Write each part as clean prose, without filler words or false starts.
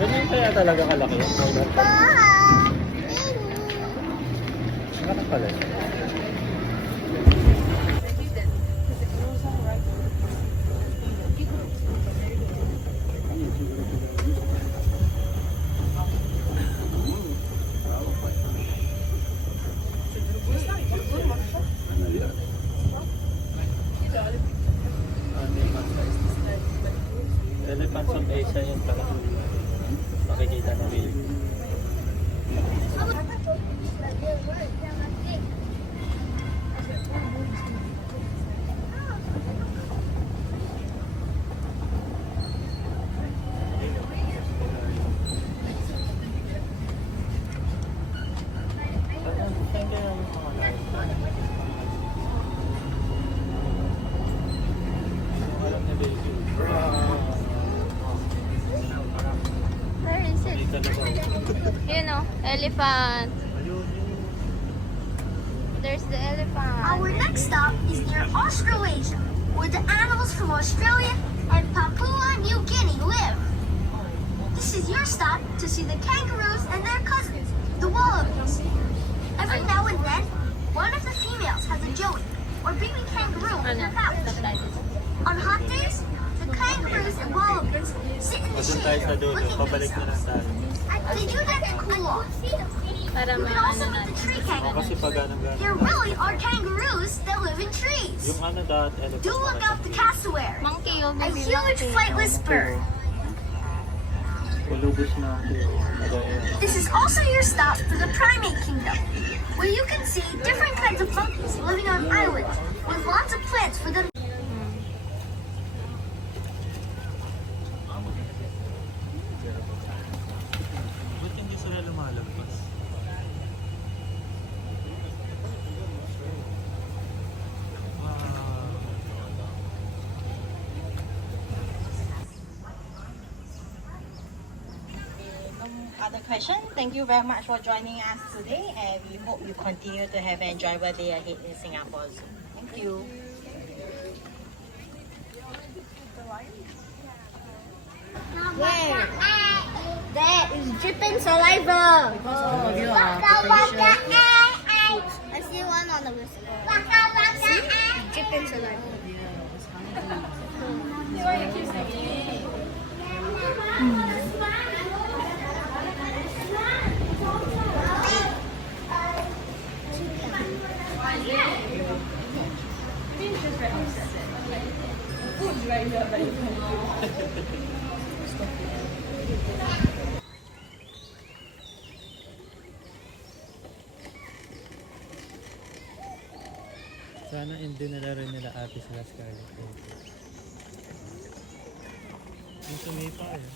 Ganyan kaya talaga kalaki yung powder. Ano pala? Elephants of Asia yung pala. Makikita na rin. Where is it? You know, elephant. There's the elephant. Our next stop is near Australasia, where the animals from Australia and Papua New Guinea live. This is your stop to see the kangaroos and their cousins, the wallabies. Every now and then, one of the females has a joey, or baby kangaroo in her pouch. On hot days, the kangaroos and wallabies sit in the Doon tayo shade sa dulo. looking at the Pabalik na lang sun. tayo. They do that to cool off. Para You may can also ano meet the na. tree O, kangaroo. kasi pag anong There gano'n. really are kangaroos that live in trees. Yung ano dot elephant. Do look out the cassowary, Monkey, oh, a baby huge monkey. flightless bird. Ulubos na ako. This is also your stop for the primate kingdom, where you can see different kinds of monkeys living on islands with lots of plants for them. Ba't hindi sila lumalagpas? Other question? Thank you very much for joining us today, and we hope you continue to have an enjoyable day ahead in Singapore Zoo. Thank you. Where? There is dripping saliva. Oh, you are I see one on the list. See? Dripping saliva. Sana hindi nila rin nila ate sila Scarlett. Yung sumipa eh.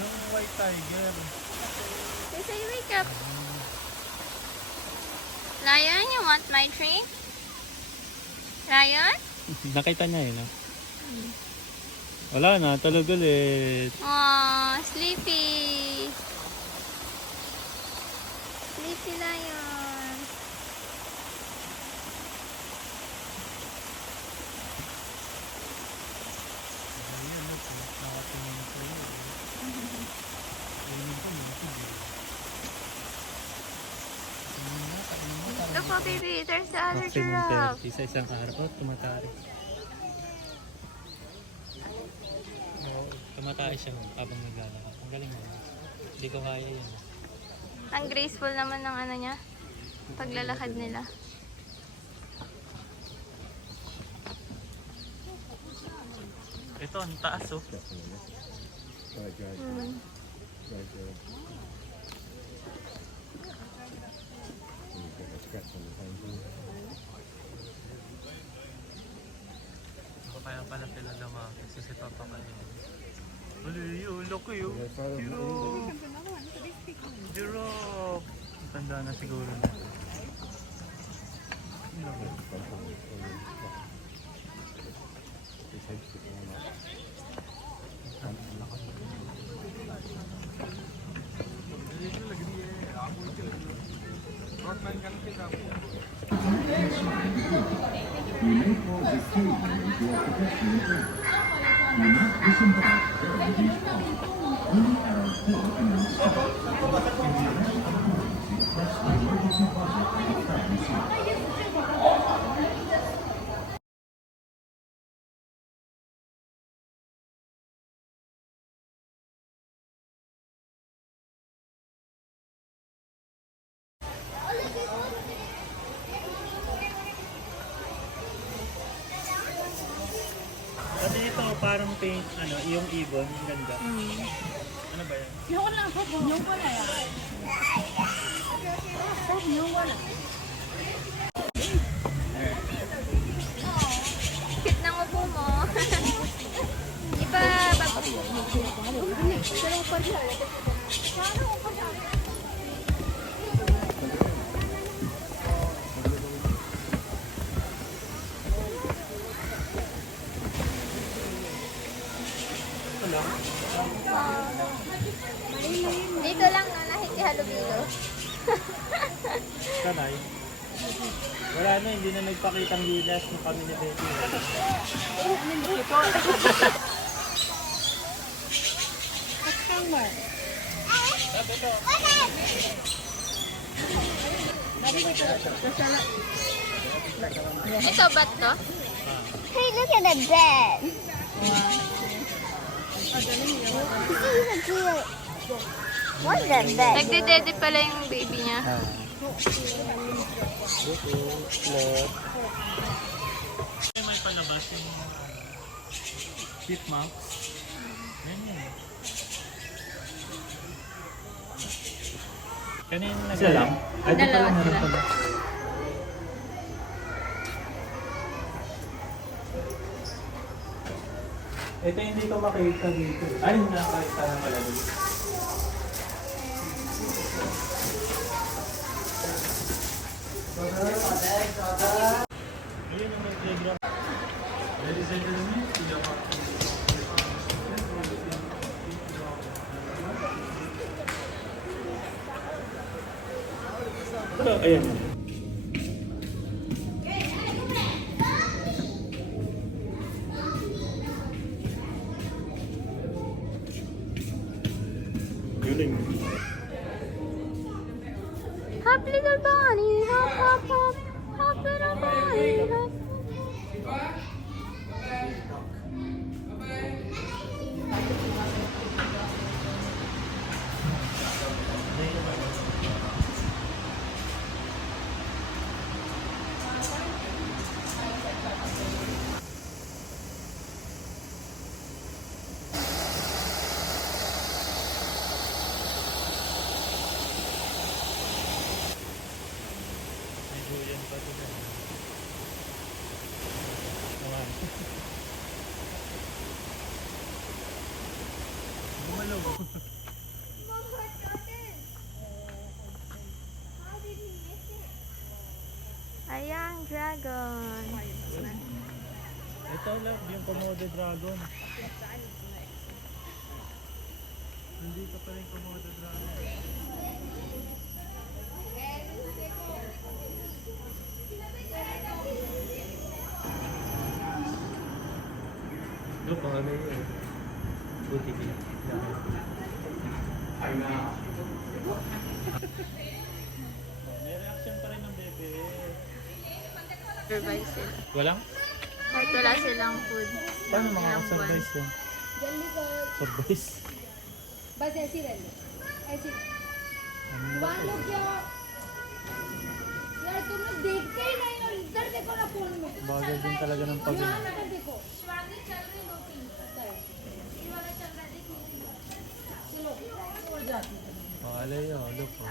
Yung white tiger. They say wake up. Lion, you want my tree? Lion? Nakita niya eh, no? Wala na, tulog ulit. Aww, sleepy. Sleepy lion. Look po, baby. There's the other Maximum giraffe. 30 sa isang araw. Tumatari. Oo, tumatari siya habang naglalakad. Ang galing mo. Hindi ko kaya yun. Ang graceful naman ng ano niya. Paglalakad nila. Ito, ang taas oh. Kaya pala sila lumaki. Si Papa kanina. Uli, yun. Laki yun. Giraffe. Tanda na siguro na. You may pause occasionally if you are professionally trained. Do not disembark during these calls. Only arrow 4 announce stop. In the event of an emergency, press the emergency buzzer on the fan seat. Kasi ito parang paint, ano, yung ibon, yung ganda. Ano ba yan? Cute ng upo mo. Iba, dito lang na nakikihalubilo. Sanay. Wala na, hindi na nagpakitang gilas ng kami ni Betty. Ito ba to? Hey, look at the bed. What's that bed? Nagdedede pala yung baby niya. Buto, slot. May palabas yung chipmunks. Yan yan. Kanina sila lang? Ay, ito pala meron pala. Ito hindi ko makita dito. Ay, nakakita na pala dito. Ayun yung may playground. Ladies and gentlemen, sila pa. Ito, ayan. Galing. Hop little bunny, hop hop hop, hop little bunny, hop. May Julian pa ito dyan. Naman. Gumalaw. Ayan, dragon. Ito lang, yung Komodo dragon. Nandito pa rin Komodo dragon. Look, ano yun? Buti ka. May reaction pa rin ng bebe. Survive sila. Walang? Kahit wala silang food. Paano Ilang makaka-surprise buwan. yan? Surprise? बस ऐसे ही रहने ऐसे ही। Ano वहाँ लोग क्या यार तुम लोग देखते ही नहीं और इधर देखो ना फोन में Bagal din talaga ng pag यहाँ नजर देखो Oh, Aleo, look oh.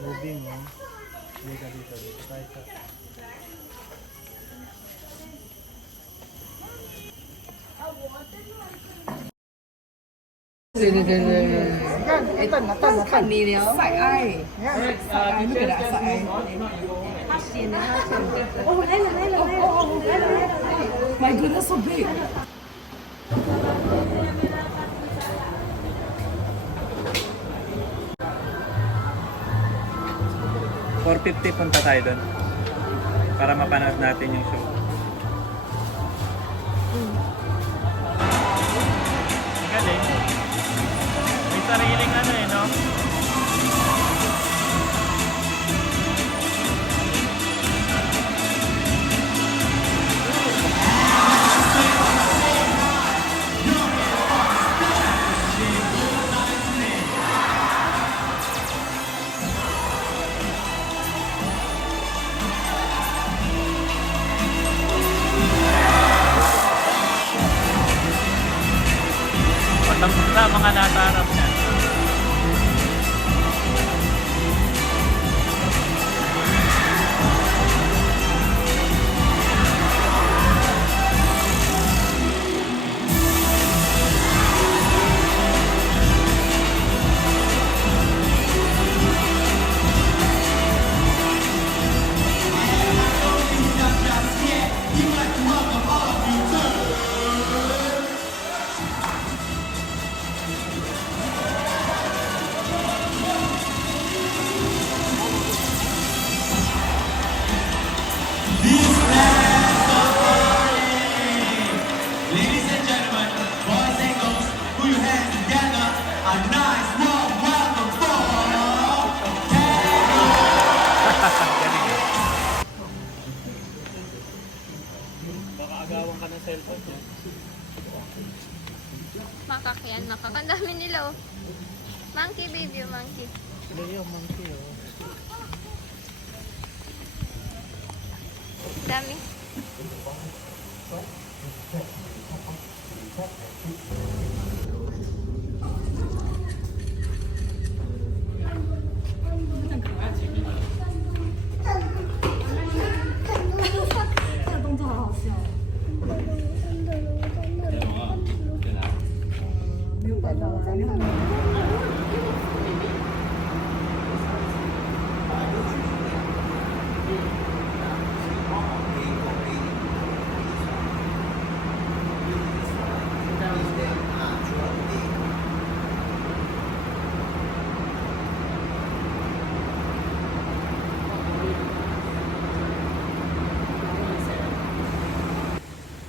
Moving oh. Dito, dito, dito. Tayo sa... $450 punta tayo doon para mapanood natin yung show. Ang galing. May sariling ano eh, no? Matapos na mga nasa harap niya. Ladies and gentlemen, boys and girls, put your hands together. A nice warm welcome for Baka agawan ka ng cellphone niya. Makakyan, Ang dami nila oh. Monkey baby, oh, monkey. Leo, monkey oh. Dami.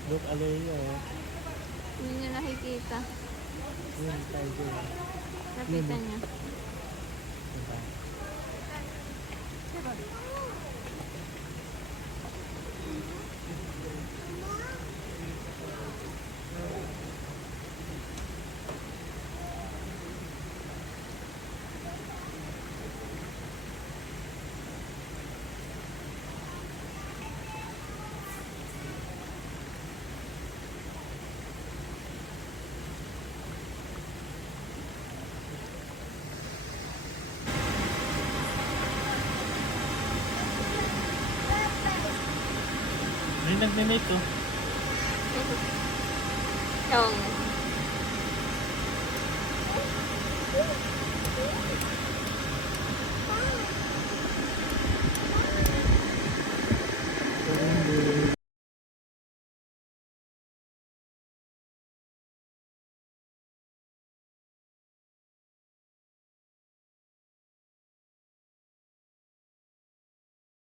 Look, Aleo oh. Hindi nyo nakikita. Yun, tiger. Nakita niya. Diba? May nagme-make oh. Yung